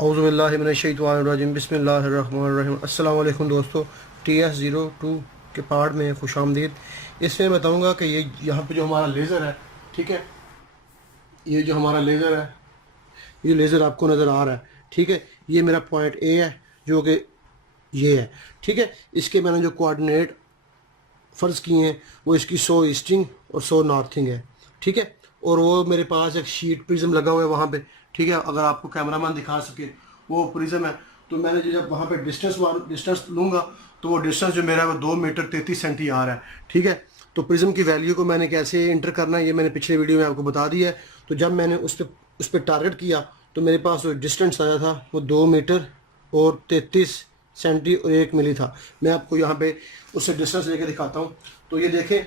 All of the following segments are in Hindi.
औज़ुबिल्लाहिमिनश्शैतानिर्रजीम बिस्मिल्लाहिर्रहमानिर्रहीम। अस्सलाम वालेकुम दोस्तों, TS02 के पार्ट में खुशामदीद। इसमें बताऊंगा कि ये यहाँ पे जो हमारा लेज़र है, ठीक है, ये जो हमारा लेज़र है, ये लेज़र आपको नज़र आ रहा है, ठीक है। ये मेरा पॉइंट ए है जो कि ये है, ठीक है। इसके मैंने जो कोऑर्डिनेट फ़र्ज़ किए हैं वो इसकी 100 ईस्टिंग और 100 नॉर्थिंग है, ठीक है। और वो मेरे पास एक शीट प्रिज्म लगा हुआ है वहाँ पे, ठीक है। अगर आपको कैमरामैन दिखा सके वो प्रिज्म है। तो मैंने जब वहाँ पे डिस्टेंस लूँगा तो वो डिस्टेंस जो मेरा है वो 2 मीटर 33 सेंटी आ रहा है, ठीक है। तो प्रिज्म की वैल्यू को मैंने कैसे इंटर करना है ये मैंने पिछले वीडियो में आपको बता दिया है। तो जब मैंने उस पर टारगेट किया तो मेरे पास जो डिस्टेंस आया था वो 2 मीटर और 33 सेंटी और 1 मिली था। मैं आपको यहाँ पे उससे डिस्टेंस लेके दिखाता हूँ। तो ये देखें,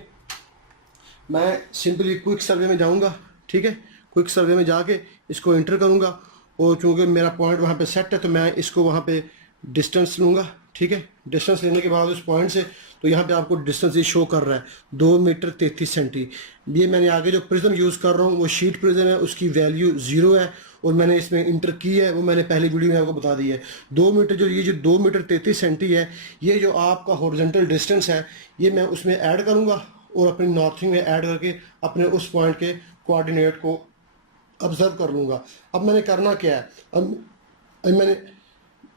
मैं सिंपली क्विक सर्वे में जाऊँगा, ठीक है। क्विक सर्वे में जाके इसको इंटर करूँगा और चूँकि मेरा पॉइंट वहाँ पे सेट है तो मैं इसको वहाँ पे डिस्टेंस लूँगा, ठीक है। डिस्टेंस लेने के बाद उस पॉइंट से तो यहाँ पे आपको डिस्टेंस ये शो कर रहा है 2 मीटर 33 सेंटी। ये मैंने आगे जो प्रिज्म यूज़ कर रहा हूँ वो शीट प्रिज्म है, उसकी वैल्यू 0 है और मैंने इसमें इंटर की है, वो मैंने पहली वीडियो में आपको बता दी है। 2 मीटर जो 2 मीटर 33 सेंटी है, ये जो आपका हॉरिजॉन्टल डिस्टेंस है ये मैं उसमें ऐड करूँगा और अपनी नॉर्थिंग में ऐड करके अपने उस पॉइंट के कोऑर्डिनेट को ऑब्जर्व कर लूँगा। अब मैंने करना क्या है, अब मैंने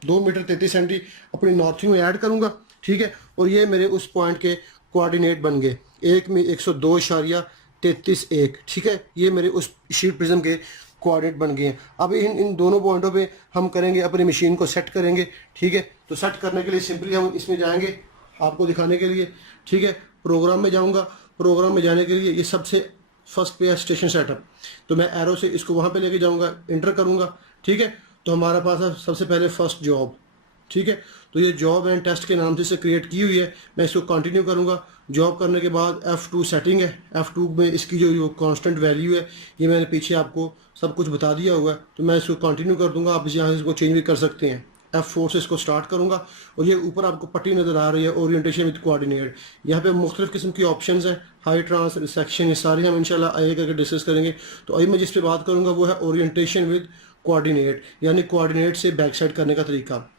2 मीटर 33 सेंटी अपनी नॉर्थिंग में ऐड करूँगा, ठीक है। और ये मेरे उस पॉइंट के कोऑर्डिनेट बन गए, एक में 102.33 ठीक है। ये मेरे उस शीट प्रिज्म के कोऑर्डिनेट बन गए हैं। अब इन दोनों पॉइंटों पे हम करेंगे अपनी मशीन को सेट करेंगे, ठीक है। तो सेट करने के लिए सिंपली हम इसमें जाएंगे आपको दिखाने के लिए, ठीक है। प्रोग्राम में जाऊंगा, प्रोग्राम में जाने के लिए ये सबसे फर्स्ट पे है स्टेशन सेटअप। तो मैं एरो से इसको वहाँ पे लेके जाऊंगा, इंटर करूंगा, ठीक है। तो हमारा पास है सबसे पहले फर्स्ट जॉब, ठीक है। तो ये जॉब एंड टेस्ट के नाम से इसे क्रिएट की हुई है। मैं इसको कंटिन्यू करूंगा। जॉब करने के बाद F2 सेटिंग है, F2 में इसकी जो कांस्टेंट वैल्यू है ये मैंने पीछे आपको सब कुछ बता दिया हुआ है। तो मैं इसको कंटिन्यू कर दूंगा, आप यहाँ से इसको चेंज भी कर सकते हैं। F4 से इसको स्टार्ट करूंगा और ये ऊपर आपको पट्टी नज़र आ रही है ओरिएंटेशन विद कोऑर्डिनेट। यहाँ पे मुख्तलिफ किस्म की ऑप्शंस हैं, हाई ट्रांस सेक्शन, ये सारी हम इंशाल्लाह आगे करके डिस्कस करेंगे। तो अभी मैं जिस पे बात करूंगा वो है ओरिएंटेशन विद कोऑर्डिनेट, यानी कोऑर्डिनेट से बैक साइड करने का तरीका।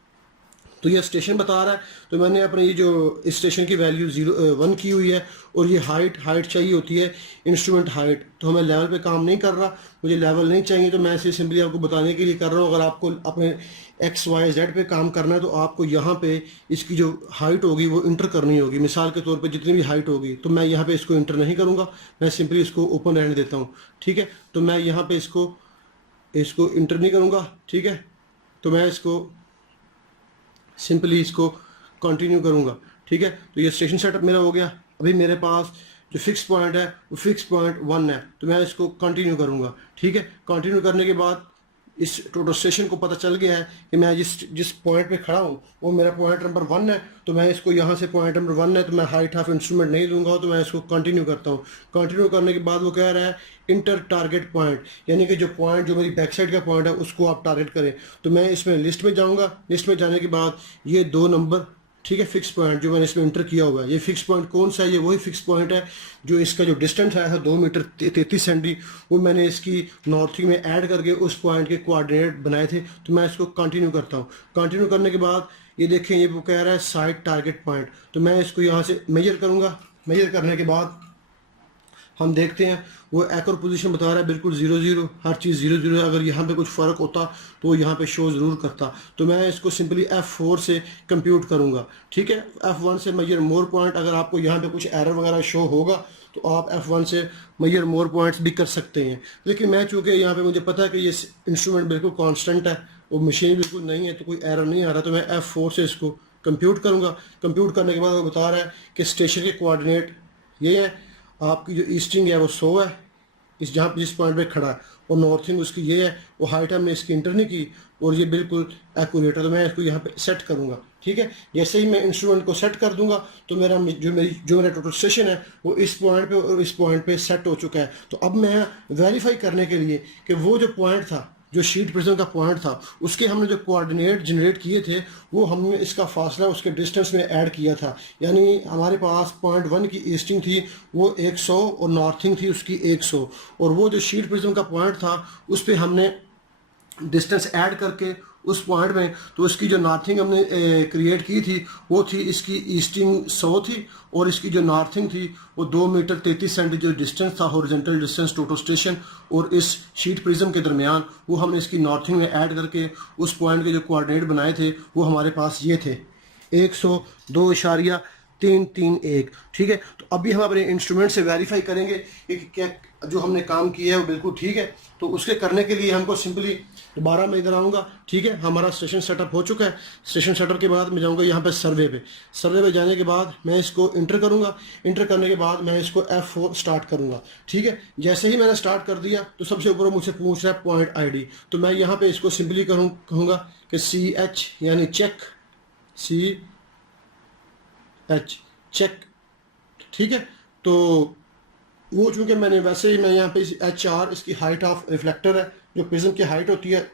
तो ये स्टेशन बता रहा है, तो मैंने अपने ये जो स्टेशन की वैल्यू 1 की हुई है और ये हाइट चाहिए होती है इंस्ट्रूमेंट हाइट। तो हमें लेवल पे काम नहीं कर रहा, मुझे लेवल नहीं चाहिए, तो मैं इसे सिंपली आपको बताने के लिए कर रहा हूँ। अगर आपको अपने XYZ पे काम करना है तो आपको यहाँ पे इसकी जो हाइट होगी वो इंटर करनी होगी। मिसाल के तौर पे जितनी भी हाइट होगी, तो मैं यहाँ पे इसको इंटर नहीं करूँगा, मैं सिंपली इसको ओपन रहने देता हूँ, ठीक है। तो मैं यहाँ पे इसको इंटर नहीं करूँगा, ठीक है। तो मैं इसको सिंपली इसको कंटिन्यू करूँगा, ठीक है। तो ये स्टेशन सेटअप मेरा हो गया। अभी मेरे पास जो फिक्स पॉइंट है वो फिक्स पॉइंट 1 है, तो मैं इसको कंटिन्यू करूँगा, ठीक है। कंटिन्यू करने के बाद इस टोटल स्टेशन को पता चल गया है कि मैं जिस पॉइंट पे खड़ा हूँ वो मेरा पॉइंट नंबर 1 है। तो मैं इसको यहाँ से पॉइंट नंबर 1 है तो मैं हाइट ऑफ इंस्ट्रूमेंट नहीं दूंगा, तो मैं इसको कंटिन्यू करता हूँ। कंटिन्यू करने के बाद वो कह रहा है इंटर टारगेट पॉइंट, यानी कि जो पॉइंट जो मेरी बैक साइड का पॉइंट है उसको आप टारगेट करें। तो मैं इसमें लिस्ट में जाऊँगा, लिस्ट में जाने के बाद ये 2 नंबर, ठीक है, फिक्स पॉइंट जो मैंने इसमें इंटर किया हुआ है, ये फिक्स पॉइंट कौन सा है, ये वही फिक्स पॉइंट है जो इसका जो डिस्टेंस आया था 2 मीटर 33 सेंटी, वो मैंने इसकी नॉर्थिंग में ऐड करके उस पॉइंट के कोऑर्डिनेट बनाए थे। तो मैं इसको कंटिन्यू करता हूँ। कंटिन्यू करने के बाद ये देखें, ये वो कह रहा है साइड टारगेट पॉइंट, तो मैं इसको यहाँ से मेजर करूँगा। मेजर करने के बाद हम देखते हैं वो एक्यूर पोजीशन बता रहा है बिल्कुल 0-0, हर चीज़ 0-0 है। अगर यहाँ पे कुछ फ़र्क होता तो वो यहाँ पे शो ज़रूर करता। तो मैं इसको सिंपली F4 से कंप्यूट करूँगा, ठीक है। F1 से मेजर मोर पॉइंट, अगर आपको यहाँ पे कुछ एरर वगैरह शो होगा तो आप F1 से मेजर मोर पॉइंट्स भी कर सकते हैं। लेकिन मैं चूँकि यहाँ पे मुझे पता है कि ये इंस्ट्रूमेंट बिल्कुल कॉन्स्टेंट है, वो मशीन बिल्कुल नहीं है, तो कोई एरर नहीं आ रहा, तो मैं F4 से इसको कंप्यूट करूँगा। कंप्यूट करने के बाद वो बता रहा है कि स्टेशन के कोऑर्डिनेट ये है, आपकी जो ईस्टिंग है वो 100 है इस जहाँ जिस पॉइंट पे खड़ा है, और नॉर्थिंग उसकी ये है, वो हाइट हमने इसकी इंटर नहीं की और ये बिल्कुल एक्यूरेट है। तो मैं इसको यहाँ पे सेट करूँगा, ठीक है। जैसे ही मैं इंस्ट्रूमेंट को सेट कर दूंगा तो मेरा मेरा टोटल स्टेशन है वो इस पॉइंट पे और इस पॉइंट पे सेट हो चुका है। तो अब मैं वेरीफाई करने के लिए कि वो जो पॉइंट था, जो शीट प्रिज्म का पॉइंट था, उसके हमने जो कोऑर्डिनेट जनरेट किए थे वो हमने इसका फासला उसके डिस्टेंस में ऐड किया था। यानी हमारे पास पॉइंट 1 की ईस्टिंग थी वो 100 और नॉर्थिंग थी उसकी 100, और वो जो शीट प्रिज्म का पॉइंट था उस पर हमने डिस्टेंस ऐड करके उस पॉइंट में, तो इसकी जो नॉर्थिंग हमने क्रिएट की थी वो थी इसकी ईस्टिंग 100 थी, और इसकी जो नॉर्थिंग थी वो 2 मीटर 33 सेंटी जो डिस्टेंस था हॉरिजॉन्टल डिस्टेंस टोटल स्टेशन और इस शीट प्रिज्म के दरमियान, वो हमने इसकी नॉर्थिंग में ऐड करके उस पॉइंट के जो कोऑर्डिनेट बनाए थे वो हमारे पास ये थे 102.331। ठीक है, तो अभी हम अपने इंस्ट्रूमेंट से वेरीफाई करेंगे कि क्या जो हमने काम किया है वो बिल्कुल ठीक है। तो उसके करने के लिए हमको सिंपली दोबारा मैं इधर आऊँगा। ठीक है, हमारा स्टेशन सेटअप हो चुका है। स्टेशन सेटअप के बाद मैं जाऊँगा यहाँ पे सर्वे पे। सर्वे पे जाने के बाद मैं इसको इंटर करूँगा। इंटर करने के बाद मैं इसको F4 स्टार्ट करूँगा। ठीक है, जैसे ही मैंने स्टार्ट कर दिया तो सबसे ऊपर मुझसे पूछ रहा है पॉइंट ID। तो मैं यहाँ पे इसको सिंपली कहूँगा कि CH यानी चेक, CH चेक। ठीक है, तो वो चूँकि मैंने वैसे ही मैं यहाँ पे HR इसकी हाइट ऑफ रिफ्लेक्टर है जो प्रिज्म की हाइट होती है,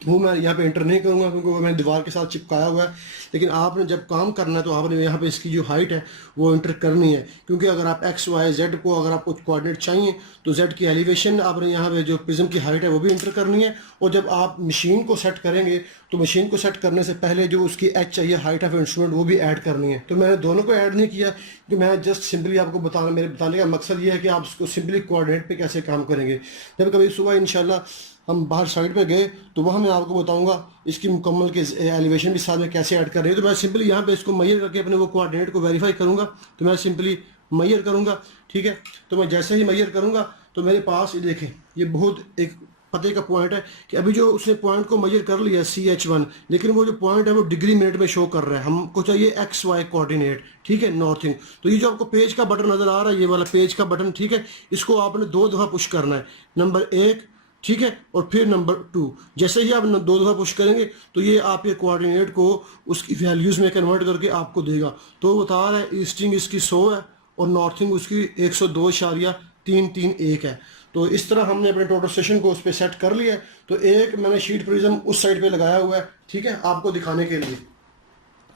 वो मैं यहाँ पे इंटर नहीं करूँगा क्योंकि वो मैंने दीवार के साथ चिपकाया हुआ है। लेकिन आपने जब काम करना है तो आपने यहाँ पे इसकी जो हाइट है वो इंटर करनी है, क्योंकि अगर आप X Y Z को अगर आपको कोऑर्डिनेट चाहिए तो Z की एलिवेशन आपने यहाँ पे जो प्रिज्म की हाइट है वो भी इंटर करनी है। और जब आप मशीन को सेट करेंगे तो मशीन को सेट करने से पहले जो उसकी H चाहिए हाइट ऑफ इंस्ट्रूमेंट वो भी ऐड करनी है। तो मैंने दोनों को ऐड नहीं किया कि मैं जस्ट सिंपली आपको मेरे बताने का मकसद ये है कि आप उसको सिंपली कोऑर्डिनेट पे कैसे काम करेंगे। जब कभी सुबह इंशाल्लाह हम बाहर साइड पे गए तो वहाँ मैं आपको बताऊंगा इसकी मुकम्मल के एलिवेशन भी साथ में कैसे ऐड कर रही है। तो मैं सिंपली यहाँ पे इसको मेजर करके अपने वो कोऑर्डिनेट को वेरीफाई करूँगा। तो मैं सिंपली मेजर करूँगा। ठीक है, तो मैं जैसे ही मेजर करूँगा तो मेरे पास ये देखें, ये बहुत एक पते का पॉइंट है कि अभी जो उसने पॉइंट को मेजर कर लिया CH1, लेकिन वो जो पॉइंट है वो डिग्री मिनट में शो कर रहा है। हमको चाहिए XY कोऑर्डिनेट। ठीक है, नॉर्थिंग। तो ये जो आपको पेज का बटन नज़र आ रहा है, ये वाला पेज का बटन, ठीक है, इसको आपने 2 दफ़ा पुश करना है। नंबर 1, ठीक है, और फिर नंबर 2। जैसे ही आप 2 दफ़ा पुश करेंगे तो ये आपके कोऑर्डिनेट को उसकी वैल्यूज़ में कन्वर्ट करके आपको देगा। तो बता रहा है ईस्टिंग इसकी 100 है और नॉर्थिंग उसकी 102.331 है। तो इस तरह हमने अपने टोटल स्टेशन को उस पर सेट कर लिया है। तो एक मैंने शीट प्रिज्म उस साइड पे लगाया हुआ है। ठीक है, आपको दिखाने के लिए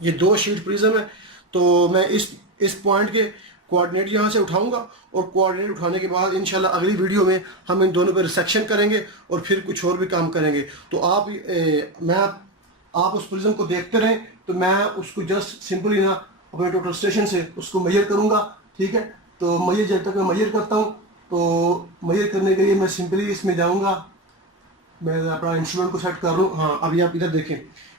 ये 2 शीट प्रिज्म है। तो मैं इस पॉइंट के कोऑर्डिनेट यहाँ से उठाऊंगा और कोऑर्डिनेट उठाने के बाद इंशाल्लाह अगली वीडियो में हम इन दोनों पर रिसेक्शन करेंगे और फिर कुछ और भी काम करेंगे। तो आप उस प्रिज्म को देखते रहें। तो मैं उसको जस्ट सिंपली ना अपने टोटल स्टेशन से उसको मेजर करूँगा। ठीक है, तो मेजर जब तक मैं मेजर करता हूँ तो मेजर करने के लिए मैं सिंपली इसमें जाऊँगा। मैं अपना इंस्ट्रूमेंट को सेट कर लूँ। हाँ, अभी आप इधर देखें।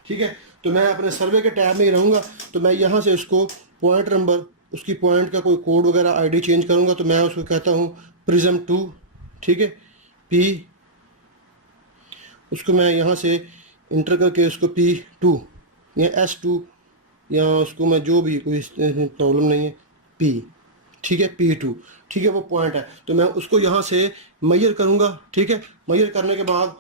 ठीक है, तो मैं अपने सर्वे के टैब में ही रहूँगा। तो मैं यहाँ से उसको पॉइंट नंबर, उसकी पॉइंट का कोई कोड वगैरह ID चेंज करूँगा। तो मैं उसको कहता हूँ प्रिज्म 2। ठीक है, P, उसको मैं यहाँ से इंटर करके उसको P2 या S2 या उसको मैं जो भी कोई प्रॉब्लम नहीं है P। ठीक है, P2। ठीक है, वो पॉइंट है। तो मैं उसको यहाँ से मेजर करूँगा। ठीक है, मेजर करने के बाद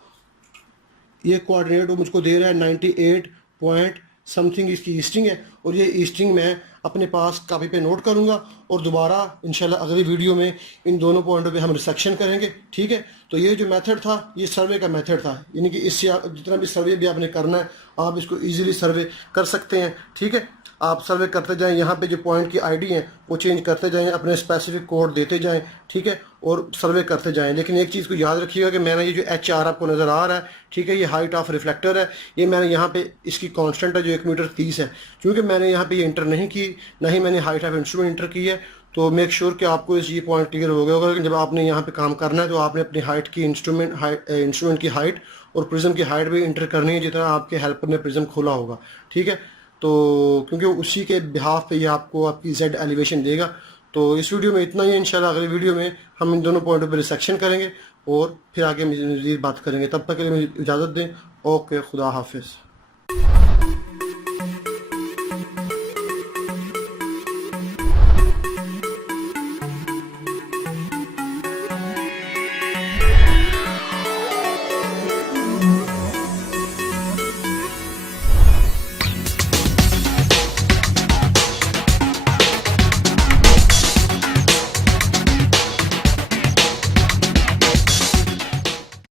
ये कोऑर्डिनेट वो मुझको दे रहा है 98 पॉइंट समथिंग इसकी ईस्टिंग है। और ये ईस्टिंग मैं अपने पास कापी पे नोट करूँगा और दोबारा इंशाल्लाह अगली वीडियो में इन दोनों पॉइंटों पे हम रिसेक्शन करेंगे। ठीक है, तो ये जो मेथड था ये सर्वे का मेथड था, यानी कि इससे जितना भी सर्वे भी आपने करना है आप इसको ईजिली सर्वे कर सकते हैं। ठीक है, आप सर्वे करते जाएं, यहाँ पे जो पॉइंट की ID है वो चेंज करते जाएं, अपने स्पेसिफिक कोड देते जाएं। ठीक है, और सर्वे करते जाएं। लेकिन एक चीज़ को याद रखिएगा कि मैंने ये जो HR आपको नज़र आ रहा है, ठीक है, ये हाइट ऑफ रिफ्लेक्टर है। ये मैंने यहाँ पे इसकी कांस्टेंट है जो 1 मीटर 30 है। क्योंकि मैंने यहाँ पे ये इंटर नहीं की, ना ही मैंने हाइट ऑफ इंस्ट्रूमेंट इंटर की है। तो मेक श्योर कि आपको ये पॉइंट क्लियर हो गया होगा। लेकिन जब आपने यहाँ पे काम करना है तो आपने अपनी हाइट की इंस्ट्रूमेंट की हाइट और प्रिज्म की हाइट भी इंटर करनी है जितना आपके हेल्पर ने प्रिज्म खोला होगा। ठीक है, तो क्योंकि उसी के बिहाफ पे ये आपको आपकी Z एलिवेशन देगा। तो इस वीडियो में इतना ही। इंशाल्लाह अगली वीडियो में हम इन दोनों पॉइंटों पर रिसेक्शन करेंगे और फिर आगे मज़ीद बात करेंगे। तब तक के लिए मुझे इजाज़त दें। ओके, खुदा हाफिज़।